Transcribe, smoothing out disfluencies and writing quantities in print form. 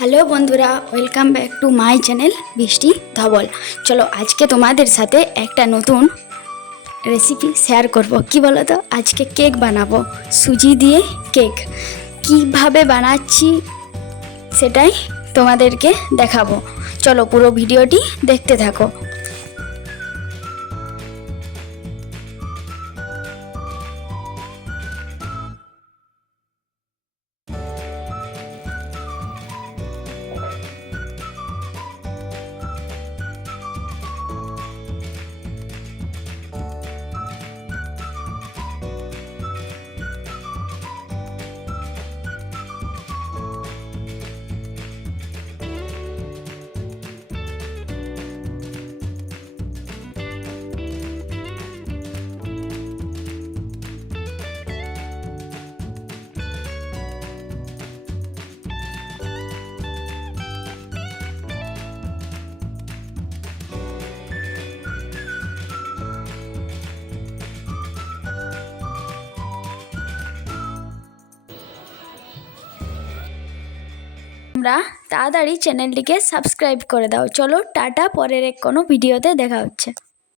Hello বন্ধুরা, welcome back to my channel বৃষ্টি ধবল। চলো আজকে তোমাদের সাথে একটা নতুন রেসিপি শেয়ার করব। কি বলো তো, আজকে কেক বানাবো, সুজি দিয়ে কেক। কিভাবে বানাচ্ছি সেটাই তোমাদেরকে দেখাবো। চলো পুরো ভিডিওটি দেখতে থাকো। তোমরা তাড়াতাড়ি চ্যানেলটিকে সাবস্ক্রাইব করে দাও। চলো টাটা, পরের কোনো ভিডিওতে দেখা হচ্ছে।